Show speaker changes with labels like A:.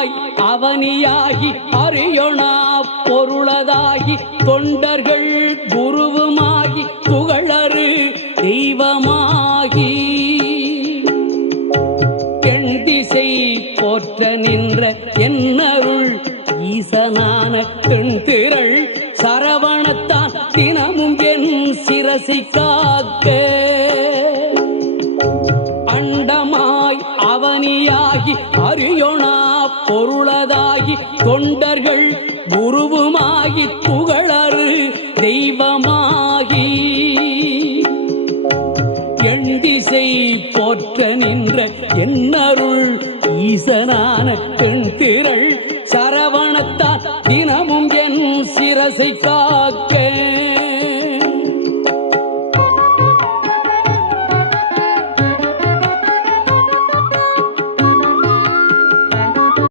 A: பொருளாய் அவனியாகி அறியொணா பொருளதாகி தொண்டர்கள் குருவுமாகி புகழறு தெய்வமாகி. எண் திசை போற்ற நின்ற என்னருள் ஈசனான பெண் திரள் சரவணத்தான் தினமும் என் சிரசி காக்க. அண்டமாய் அவனியாகி அறியொணா பொருளதாகி தொண்டர்கள் குருவுமாகி புகழரு தெய்வமாகி. எண்டிசை போற்ற நின்ற என்னருள் ஈசனான பெண் திரள் சரவணத்தால் தினமும் என் சிரசை காக்க